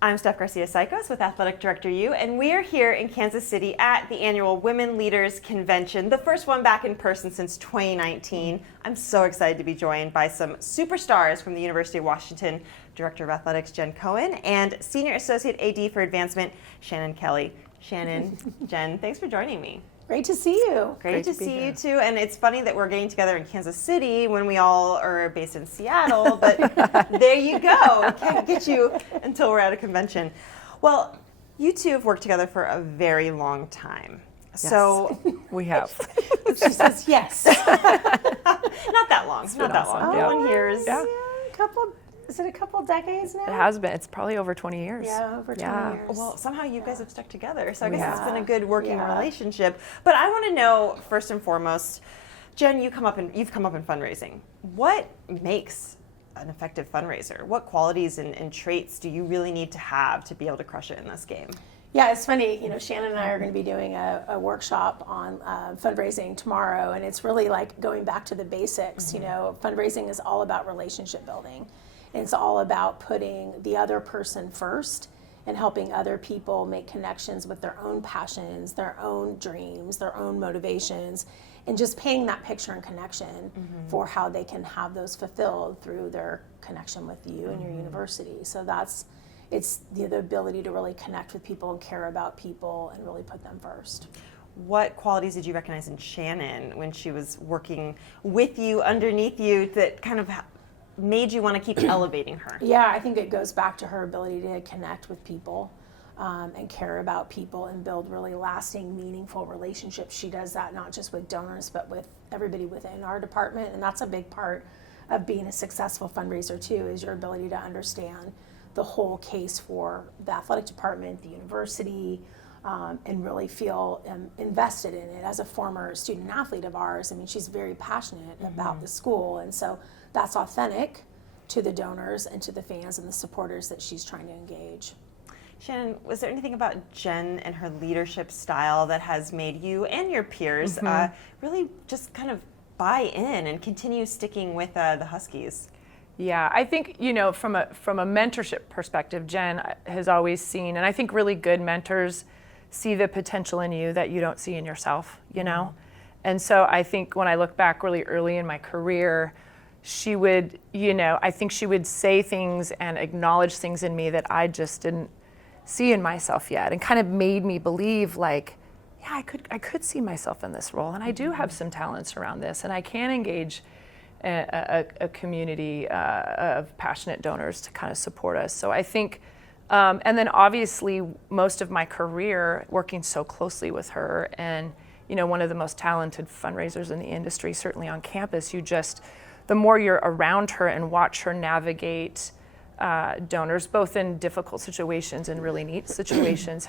I'm Steph Garcia Cichosz with Athletic Director U, and we are here in Kansas City at the annual Women Leaders Convention, the first one back in person since 2019. I'm so excited to be joined by some superstars from the University of Washington, Director of Athletics Jen Cohen, and Senior Associate AD for Advancement Shannon Kelly. Shannon, Jen, thanks for joining me. Great to see you. Great to see you too. And it's funny that we're getting together in Kansas City when we all are based in Seattle, but there you go. Can't get you until we're at a convention. Well, you two have worked together for a very long time. Yes, so we have. She says yes. Not that long. Not that awesome. long. Yeah. 1 years. Yeah. Is it a couple decades now? It has been. It's probably over 20 years. Yeah, over 20 years. Well, somehow you guys have stuck together, so I We guess it's have. been a good working relationship. But I want to know, first and foremost, Jen, you've come up in fundraising. What makes an effective fundraiser? What qualities and traits do you really need to have to be able to crush it in this game? Yeah, it's funny. Shannon and I are going to be doing a workshop on fundraising tomorrow, and it's really like going back to the basics. Mm-hmm. Fundraising is all about relationship building. And it's all about putting the other person first and helping other people make connections with their own passions, their own dreams, their own motivations, and just painting that picture and connection for how they can have those fulfilled through their connection with you and your university. So it's the ability to really connect with people and care about people and really put them first. What qualities did you recognize in Shannon when she was working with you, underneath you, that kind of made you want to keep elevating her? Yeah, I think it goes back to her ability to connect with people and care about people and build really lasting, meaningful relationships. She does that not just with donors, but with everybody within our department. And that's a big part of being a successful fundraiser too, is your ability to understand the whole case for the athletic department, the university, and really feel invested in it. As a former student athlete of ours, I mean, she's very passionate about the school. And so that's authentic to the donors and to the fans and the supporters that she's trying to engage. Shannon, was there anything about Jen and her leadership style that has made you and your peers really just kind of buy in and continue sticking with the Huskies? Yeah, I think, from a mentorship perspective, Jen has always seen, and I think really good mentors see the potential in you that you don't see in yourself, And so I think when I look back really early in my career, she would, I think she would say things and acknowledge things in me that I just didn't see in myself yet, and kind of made me believe I could see myself in this role, and I do have some talents around this, and I can engage a community of passionate donors to kind of support us. So I think, and then obviously most of my career working so closely with her, and one of the most talented fundraisers in the industry, certainly on campus, the more you're around her and watch her navigate donors, both in difficult situations and really neat situations,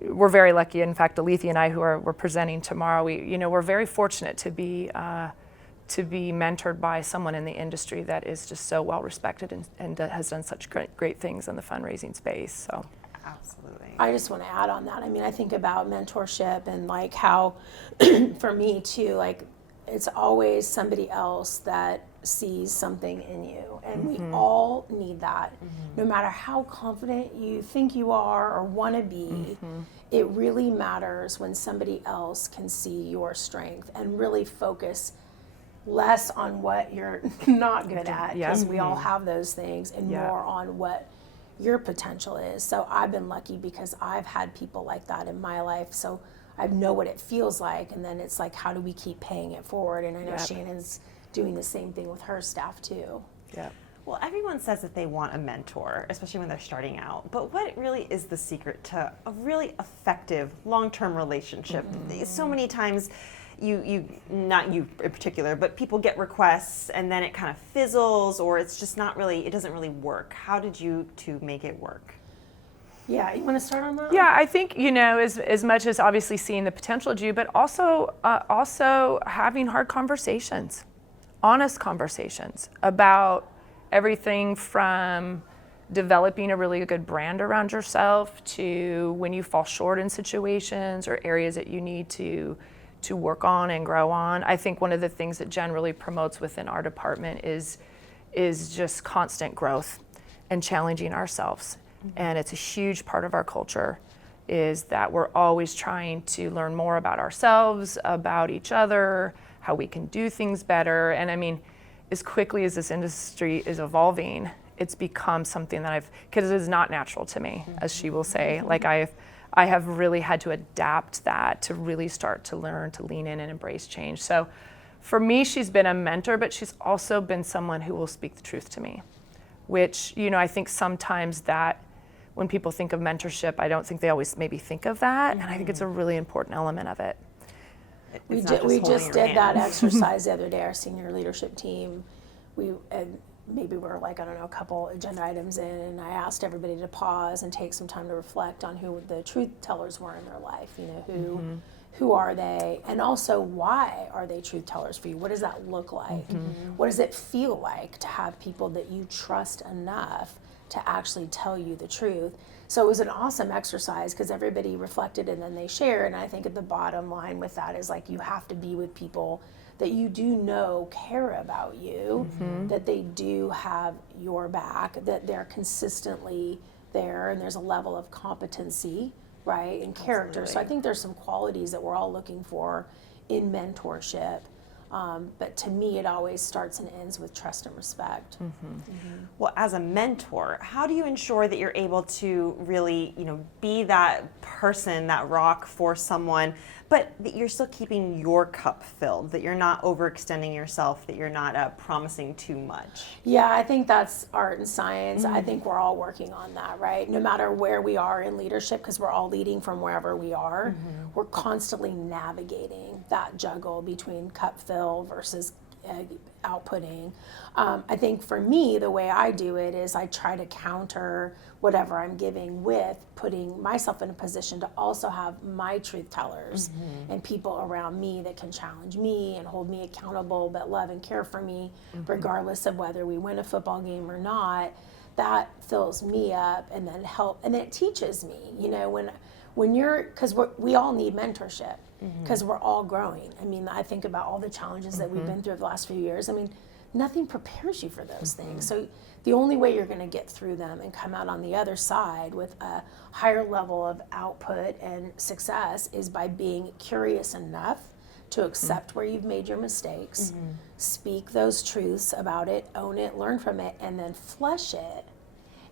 we're very lucky. In fact, Alethea and I, we're presenting tomorrow, we're very fortunate to be mentored by someone in the industry that is just so well respected and has done such great things in the fundraising space. So. Absolutely. I just want to add on that. I mean, I think about mentorship and how, for me too, it's always somebody else that sees something in you. And we all need that. No matter how confident you think you are or want to be, it really matters when somebody else can see your strength and really focus less on what you're not good at, because we all have those things, and more on what your potential is. So I've been lucky because I've had people like that in my life. So I know what it feels like, and then it's how do we keep paying it forward? And I know Shannon's doing the same thing with her staff too. Yeah. Well, everyone says that they want a mentor, especially when they're starting out. But what really is the secret to a really effective long-term relationship? So many times, not you in particular, but people get requests and then it kind of fizzles, or it's just it doesn't really work. How did you two make it work? Yeah, you want to start on that? Yeah, I think, as much as obviously seeing the potential of you, but also having hard conversations, honest conversations about everything from developing a really good brand around yourself to when you fall short in situations or areas that you need to work on and grow on. I think one of the things that Jen really promotes within our department is is just constant growth and challenging ourselves. And it's a huge part of our culture, is that we're always trying to learn more about ourselves, about each other, how we can do things better. And I mean, as quickly as this industry is evolving, it's become something that because it is not natural to me, as she will say. Like I have really had to adapt that to really start to learn to lean in and embrace change. So for me, she's been a mentor, but she's also been someone who will speak the truth to me, which, I think sometimes that when people think of mentorship, I don't think they always maybe think of that. And I think it's a really important element of it. We just did that exercise the other day, our senior leadership team. Maybe we're like, I don't know, a couple agenda items in, and I asked everybody to pause and take some time to reflect on who the truth tellers were in their life. Who are they? And also, why are they truth tellers for you? What does that look like? What does it feel like to have people that you trust enough to actually tell you the truth? So it was an awesome exercise because everybody reflected and then they shared. And I think at the bottom line with that is like, you have to be with people that you do know care about you, that they do have your back, that they're consistently there, and there's a level of competency, right, and character. So I think there's some qualities that we're all looking for in mentorship. But to me, it always starts and ends with trust and respect. Well, as a mentor, how do you ensure that you're able to really, be that person, that rock for someone, but that you're still keeping your cup filled, that you're not overextending yourself, that you're not promising too much? Yeah, I think that's art and science. I think we're all working on that, right? No matter where we are in leadership, because we're all leading from wherever we are, we're constantly navigating that juggle between cup fill versus outputting. I think for me, the way I do it is I try to counter whatever I'm giving with putting myself in a position to also have my truth tellers and people around me that can challenge me and hold me accountable, but love and care for me, regardless of whether we win a football game or not. That fills me up and then and it teaches me, when you're, because we all need mentorship, because we're all growing. I mean, I think about all the challenges that we've been through the last few years. I mean, nothing prepares you for those things. So the only way you're going to get through them and come out on the other side with a higher level of output and success is by being curious enough to accept where you've made your mistakes, speak those truths about it, own it, learn from it, and then flush it.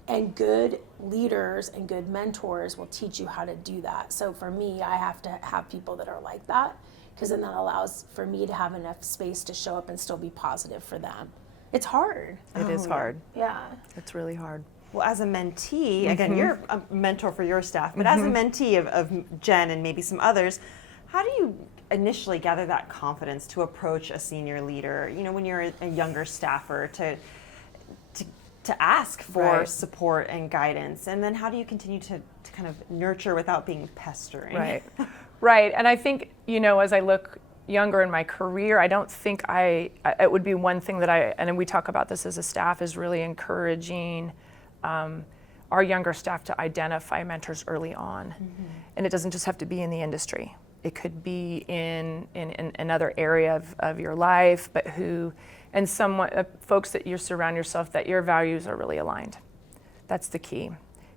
And good leaders and good mentors will teach you how to do that. So for me, I have to have people that are like that, because then that allows for me to have enough space to show up and still be positive for them. It's hard. It is hard. Yeah. It's really hard. Well, as a mentee, again, you're a mentor for your staff, but as a mentee of Jen and maybe some others, how do you initially gather that confidence to approach a senior leader, when you're a younger staffer, to ask for support and guidance? And then how do you continue to kind of nurture without being pestering? Right. And I think, as I look younger in my career, I don't think it would be one thing that and we talk about this as a staff, is really encouraging our younger staff to identify mentors early on. And it doesn't just have to be in the industry. It could be in another area of your life, but and folks that you surround yourself, that your values are really aligned. That's the key,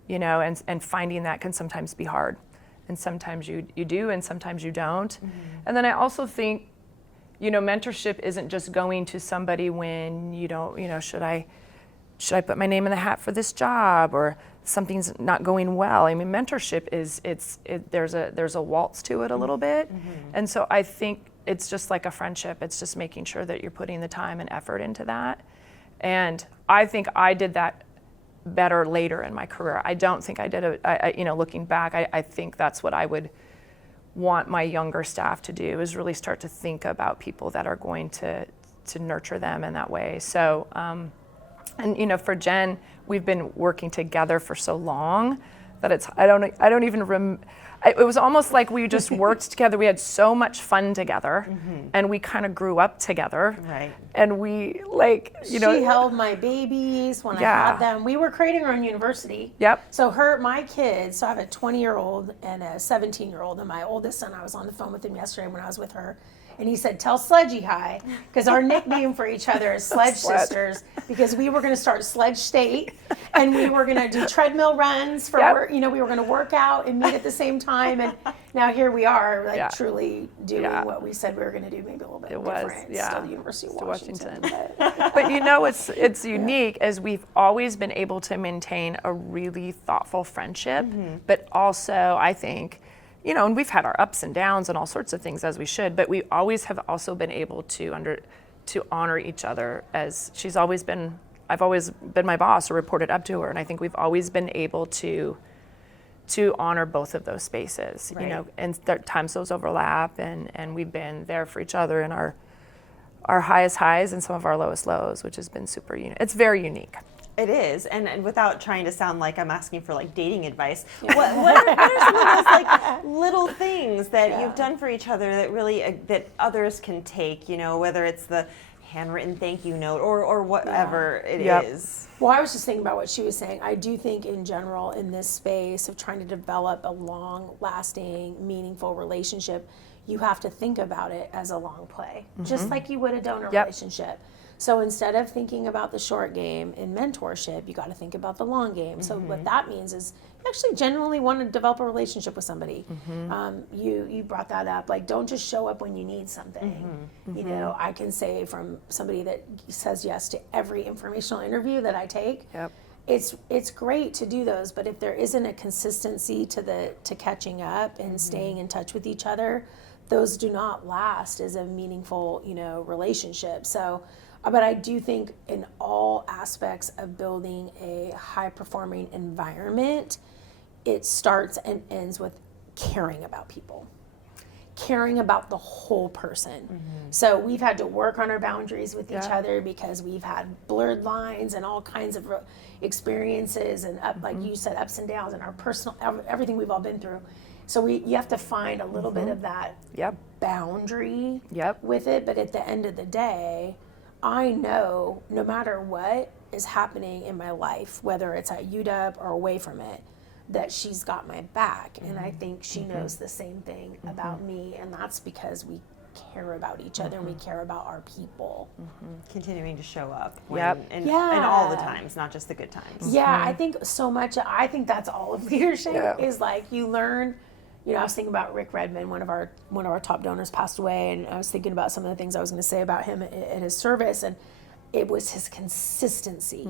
and finding that can sometimes be hard. And sometimes you do, and sometimes you don't. And then I also think, mentorship isn't just going to somebody when you don't, should I put my name in the hat for this job, or something's not going well. I mean, mentorship there's a waltz to it a little bit. And so I think it's just like a friendship. It's just making sure that you're putting the time and effort into that. And I think I did that better later in my career. I don't think I did it, looking back, I think that's what I would want my younger staff to do, is really start to think about people that are going to nurture them in that way. So, and for Jen, we've been working together for so long that it was almost like we just worked together. We had so much fun together, and we kind of grew up together. Right. And we she held my babies when I had them. We were creating our own university. Yep. So my kids, so I have a 20-year-old and a 17-year-old, and my oldest son, I was on the phone with him yesterday when I was with her, And he said, tell Sledgy hi, because our nickname for each other is Sledge Sisters, because we were going to start Sledge State, and we were going to do treadmill runs for work. You know, we were going to work out and meet at the same time. And now here we are, like truly doing what we said we were going to do, maybe a little bit different. Still the University of Washington. But you know, it's unique as we've always been able to maintain a really thoughtful friendship, but also I think, you know, and we've had our ups and downs and all sorts of things, as we should, but we always have also been able to honor each other, as I've always been my boss or reported up to her, and I think we've always been able to honor both of those spaces, you know, and times those overlap, and we've been there for each other in our highest highs and some of our lowest lows, which has been super unique. It's very unique. It is, and without trying to sound like I'm asking for like dating advice, what are some of those like little things that you've done for each other that really that others can take? You know, whether it's the handwritten thank you note or whatever it is. Well, I was just thinking about what she was saying. I do think in general in this space of trying to develop a long-lasting, meaningful relationship, you have to think about it as a long play, just like you would a donor relationship. So instead of thinking about the short game in mentorship, you got to think about the long game. So what that means is you actually genuinely want to develop a relationship with somebody. You brought that up. Like, don't just show up when you need something. You know, I can say from somebody that says yes to every informational interview that I take, it's great to do those. But if there isn't a consistency to catching up and staying in touch with each other, those do not last as a meaningful, you know, relationship. So. But I do think in all aspects of building a high-performing environment, it starts and ends with caring about people, caring about the whole person. So we've had to work on our boundaries with each other because we've had blurred lines and all kinds of experiences and like you said, ups and downs and our personal, everything we've all been through. So you have to find a little bit of that boundary with it. But at the end of the day, I know no matter what is happening in my life, whether it's at UW or away from it, that she's got my back. And I think she knows the same thing about me. And that's because we care about each other and we care about our people. Continuing to show up and all the times, not just the good times. I think so much. I think that's all of leadership is like you learn. You know, I was thinking about Rick Redmond, one of our top donors passed away, and I was thinking about some of the things I was going to say about him at his service, and it was his consistency.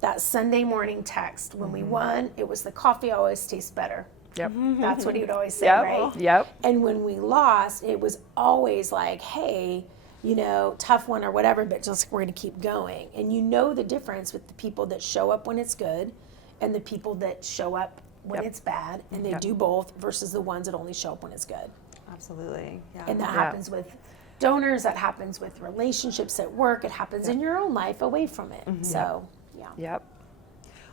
That Sunday morning text, when we won, it was the coffee always tastes better. That's what he would always say, right? And when we lost, it was always like, hey, you know, tough one or whatever, but just we're going to keep going. And you know the difference with the people that show up when it's good and the people that show up when it's bad, and they do both, versus the ones that only show up when it's good. Absolutely. And that happens with donors, that happens with relationships at work, it happens in your own life away from it. So,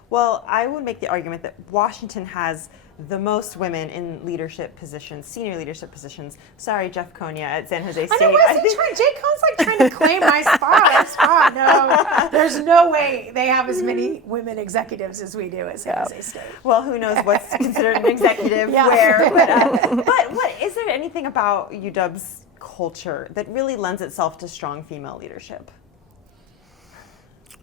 Well, I would make the argument that Washington has the most women in leadership positions, senior leadership positions. Sorry, Jeff Konya at San Jose State. I know, Jay Cohn's like trying to claim my spot. No, there's no way they have as many women executives as we do at San Jose State. Well, who knows what's considered an executive where. But what is there anything about UW's culture that really lends itself to strong female leadership?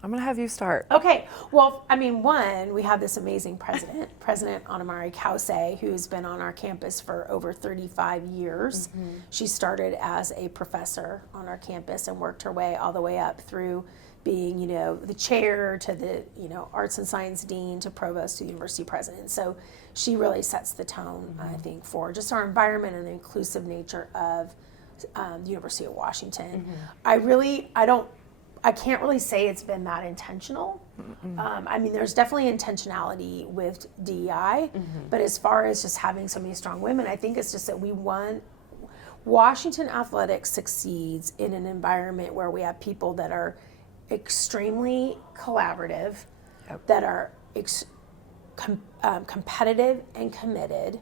I'm going to have you start. Okay. Well, I mean, one, we have this amazing president, President Anamari Kause, who's been on our campus for over 35 years. She started as a professor on our campus and worked her way all the way up through being, you know, the chair to the, you know, arts and science dean to provost to the university president. So she really sets the tone, I think, for just our environment and the inclusive nature of the University of Washington. I can't really say it's been that intentional. I mean, there's definitely intentionality with DEI, but as far as just having so many strong women, I think it's just that Washington athletics succeeds in an environment where we have people that are extremely collaborative, that are competitive and committed,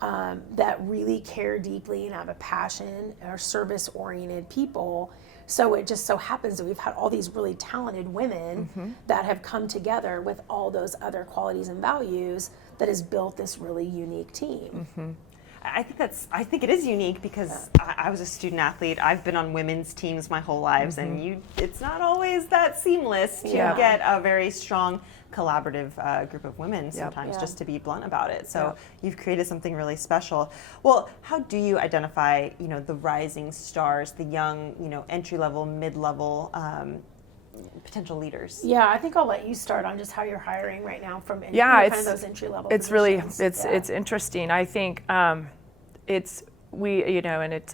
that really care deeply and have a passion, are service-oriented people. So it just so happens that we've had all these really talented women that have come together with all those other qualities and values that has built this really unique team. I think it is unique because I was a student athlete. I've been on women's teams my whole lives, and it's not always that seamless to get a very strong collaborative group of women sometimes, just to be blunt about it. So you've created something really special. Well, how do you identify, the rising stars, the young, entry-level, mid-level potential leaders? Yeah, I think I'll let you start on just how you're hiring right now from kind of those entry-level It's positions. it's interesting. I think and it's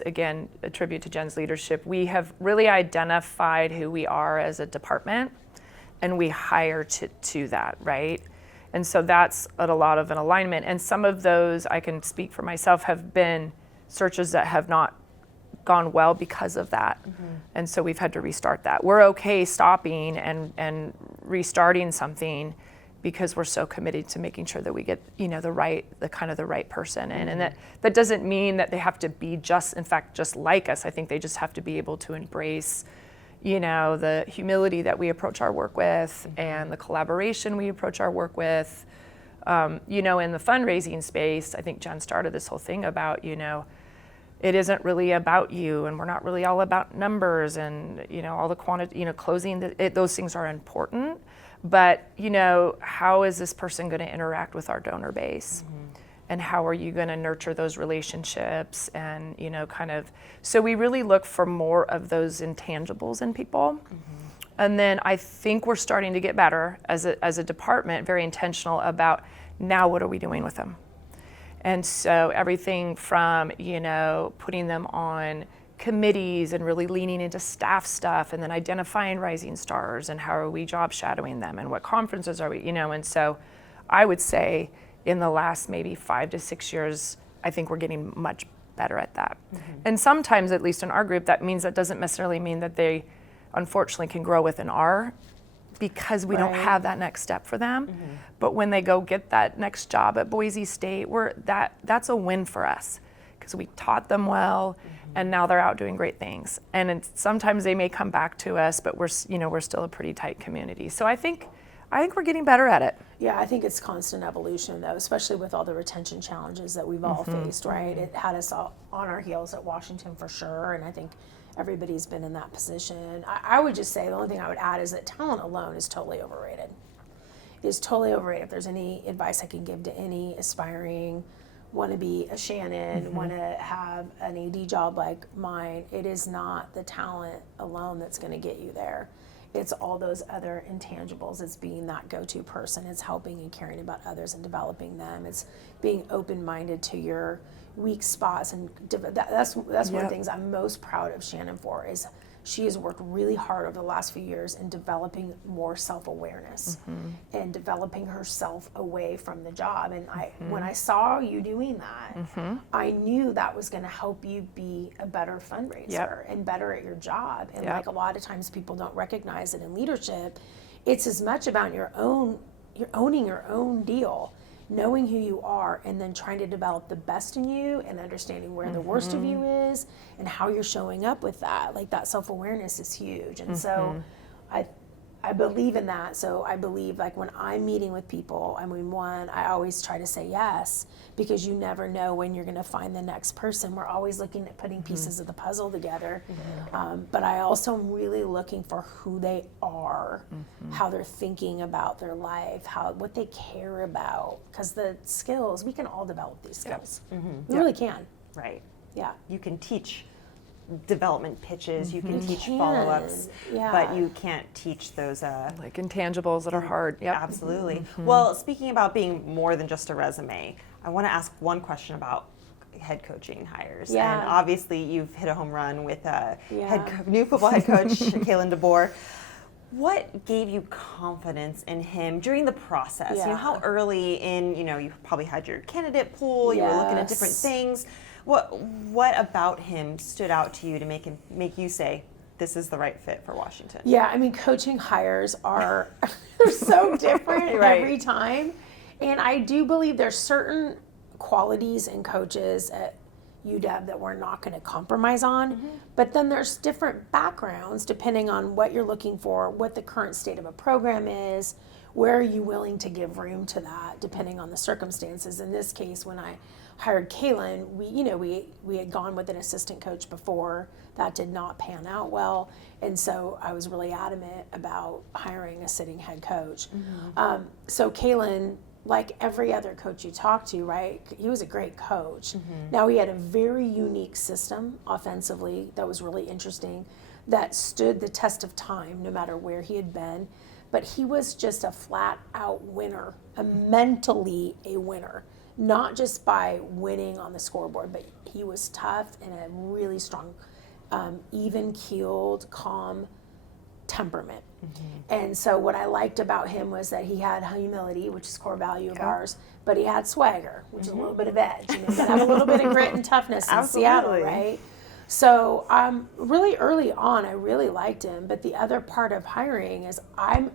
again a tribute to Jen's leadership. We have really identified who we are as a department, and we hire to that, right? And so that's a lot of an alignment. And some of those, I can speak for myself, have been searches that have not gone well because of that. And so we've had to restart that. We're okay stopping and restarting something because we're so committed to making sure that we get, the right person in. And that doesn't mean that they have to be just like us. I think they just have to be able to embrace the humility that we approach our work with and the collaboration we approach our work with. In the fundraising space, I think Jen started this whole thing about, it isn't really about you, and we're not really all about numbers and, all the quantity, closing, those things are important. But, how is this person going to interact with our donor base? And how are you going to nurture those relationships and, so we really look for more of those intangibles in people. And then I think we're starting to get better as a department, very intentional about now what are we doing with them? And so everything from, putting them on committees and really leaning into staff stuff and then identifying rising stars and how are we job shadowing them and what conferences are we, and so I would say in the last maybe 5 to 6 years, I think we're getting much better at that. And sometimes, at least in our group, that doesn't necessarily mean that they unfortunately can grow within our, because we don't have that next step for them. But when they go get that next job at Boise State, that's a win for us because we taught them well and now they're out doing great things. And sometimes they may come back to us, but we're still a pretty tight community. So I think we're getting better at it. Yeah, I think it's constant evolution, though, especially with all the retention challenges that we've all faced, right? It had us all on our heels at Washington for sure, and I think everybody's been in that position. I would just say the only thing I would add is that talent alone is totally overrated. It is totally overrated. If there's any advice I can give to any aspiring, want to be a Shannon, want to have an AD job like mine, it is not the talent alone that's going to get you there. It's all those other intangibles. It's being that go-to person. It's helping and caring about others and developing them. It's being open-minded to your weak spots. And that's one of the things I'm most proud of Shannon for is she has worked really hard over the last few years in developing more self-awareness and developing herself away from the job. And when I saw you doing that, I knew that was going to help you be a better fundraiser and better at your job. And like a lot of times people don't recognize it in leadership. It's as much about you're owning your own deal, knowing who you are, and then trying to develop the best in you and understanding where the worst of you is and how you're showing up with that. Like that self-awareness is huge. And so I believe in that. So I believe like when I'm meeting with people, I always try to say yes, because you never know when you're going to find the next person. We're always looking at putting pieces of the puzzle together. But I also am really looking for who they are, how they're thinking about their life, what they care about. Because the skills, we can all develop these skills. We really can. Right. Yeah. You can teach development pitches, you can teach follow-ups, but you can't teach those like intangibles that are hard. Absolutely. Well, speaking about being more than just a resume, I want to ask one question about head coaching hires. And obviously you've hit a home run with new football head coach Kalen Deboer. What gave you confidence in him during the process? How early in, you probably had your candidate pool, you were looking at different things. What about him stood out to you to make you say, this is the right fit for Washington? Yeah, coaching hires are they're so different every time. And I do believe there's certain qualities in coaches at UW that we're not going to compromise on. But then there's different backgrounds depending on what you're looking for, what the current state of a program is, where are you willing to give room to that depending on the circumstances. In this case, when I hired Kalen, we had gone with an assistant coach before. That did not pan out well. And so I was really adamant about hiring a sitting head coach. So Kalen, like every other coach you talk to, right, he was a great coach. Now he had a very unique system offensively that was really interesting, that stood the test of time no matter where he had been. But he was just a flat out winner, mentally a winner, not just by winning on the scoreboard, but he was tough and a really strong, even-keeled, calm temperament. And so what I liked about him was that he had humility, which is core value of ours, but he had swagger, which is a little bit of edge. You got to have a little bit of grit and toughness in Seattle, right? So really early on, I really liked him. But the other part of hiring is I'm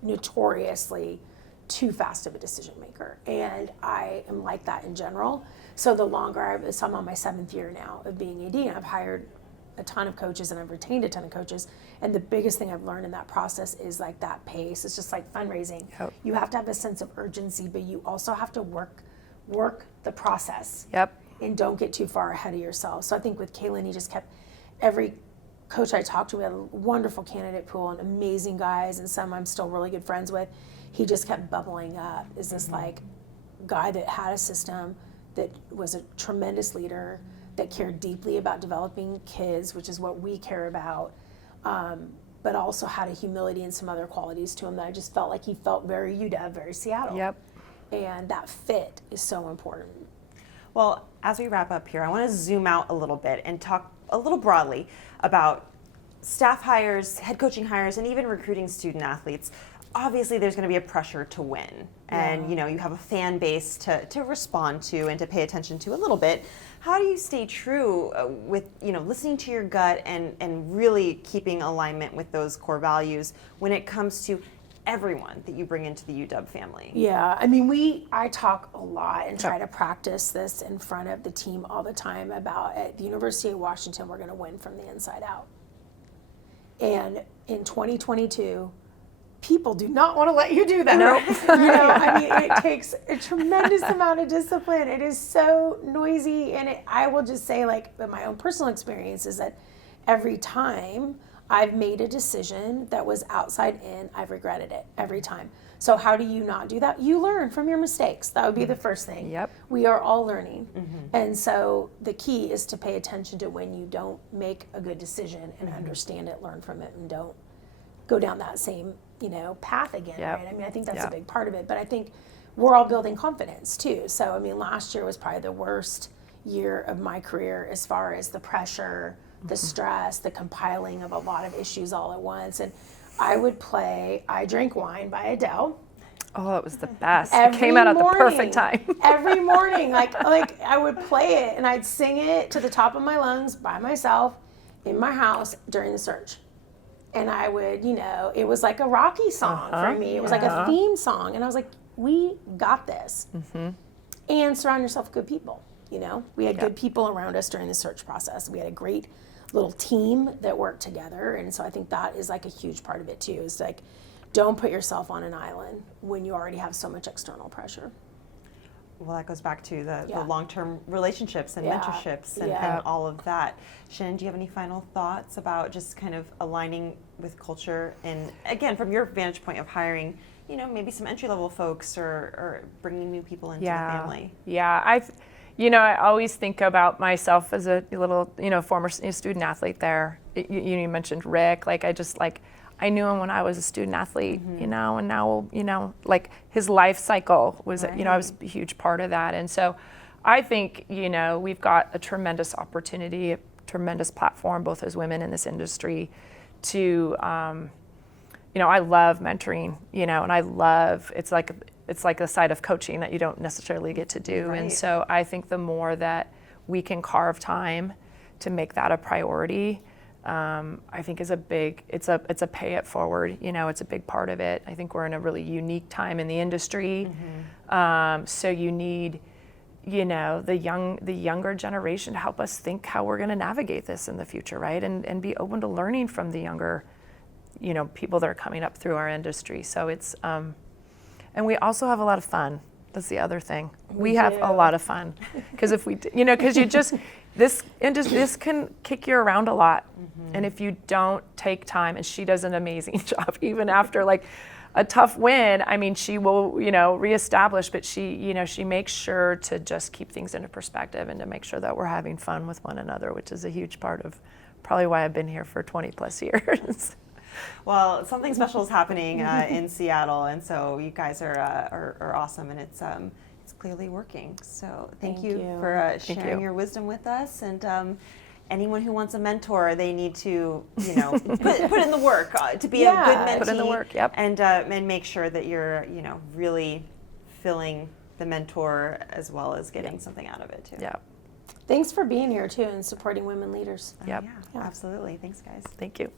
notoriously too fast of a decision maker, and I am like that in general. So the longer so I'm on my 7th year now of being AD, and I've hired a ton of coaches and I've retained a ton of coaches. And the biggest thing I've learned in that process is like that pace. It's just like fundraising. You have to have a sense of urgency, but you also have to work the process. And don't get too far ahead of yourself. So I think with Kalen, he just kept, every coach I talked to, we had a wonderful candidate pool and amazing guys, and some I'm still really good friends with. He just kept bubbling up as this like guy that had a system, that was a tremendous leader, that cared deeply about developing kids, which is what we care about, but also had a humility and some other qualities to him that I just felt like he felt very UW, very Seattle. And that fit is so important. Well, as we wrap up here, I want to zoom out a little bit and talk a little broadly about staff hires, head coaching hires, and even recruiting student athletes. Obviously, there's going to be a pressure to win, and you have a fan base to respond to and to pay attention to a little bit. How do you stay true with listening to your gut and really keeping alignment with those core values when it comes to everyone that you bring into the UW family? Yeah, I mean, I talk a lot and try to practice this in front of the team all the time about, at the University of Washington, we're going to win from the inside out. And in 2022, people do not want to let you do that. I mean, it takes a tremendous amount of discipline. It is so noisy, and I will just say, like, my own personal experience is that every time I've made a decision that was outside in, I've regretted it every time. So how do you not do that? You learn from your mistakes. That would be the first thing. We are all learning. And so the key is to pay attention to when you don't make a good decision and understand it, learn from it, and don't go down that same, path again, right? I mean, I think that's a big part of it. But I think we're all building confidence too. So, I mean, last year was probably the worst year of my career as far as the pressure, the stress, the compiling of a lot of issues all at once. And I would play I Drink Wine by Adele. Oh, it was the best. It came out at the perfect time. Every morning, like I would play it and I'd sing it to the top of my lungs by myself in my house during the search. And I would, it was like a Rocky song for me. It was like a theme song. And I was like, we got this. And surround yourself with good people. We had good people around us during the search process. We had a great little team that worked together. And so I think that is like a huge part of it too, is like, don't put yourself on an island when you already have so much external pressure. Well, that goes back to the long-term relationships and mentorships and all of that. Shannon, do you have any final thoughts about just kind of aligning with culture? And again, from your vantage point of hiring, maybe some entry-level folks or bringing new people into the family. I always think about myself as a little, former student athlete there. You mentioned Rick. I knew him when I was a student athlete, and now, his life cycle was, I was a huge part of that. And so I think, we've got a tremendous opportunity, a tremendous platform, both as women in this industry to, I love mentoring, and I love, it's like a side of coaching that you don't necessarily get to do. And so I think the more that we can carve time to make that a priority, I think is it's a pay it forward, it's a big part of it. I think we're in a really unique time in the industry. So you need, the younger generation to help us think how we're going to navigate this in the future, right? And be open to learning from the younger, people that are coming up through our industry. So it's, and we also have a lot of fun. That's the other thing. We have do. a lot of fun because if we, because you just this can kick you around a lot, and if you don't take time, and she does an amazing job even after like a tough win. I mean, she will reestablish, but she makes sure to just keep things into perspective and to make sure that we're having fun with one another, which is a huge part of probably why I've been here for 20 plus years. Well, something special is happening in Seattle, and so you guys are awesome, and it's clearly working. So thank you for sharing your wisdom with us. And anyone who wants a mentor, they need to put in the work to be a good mentee. Put in the work, yep. And make sure that you're really filling the mentor as well as getting something out of it too. Yeah. Thanks for being here too and supporting women leaders. Yep. Yeah, absolutely. Thanks, guys. Thank you.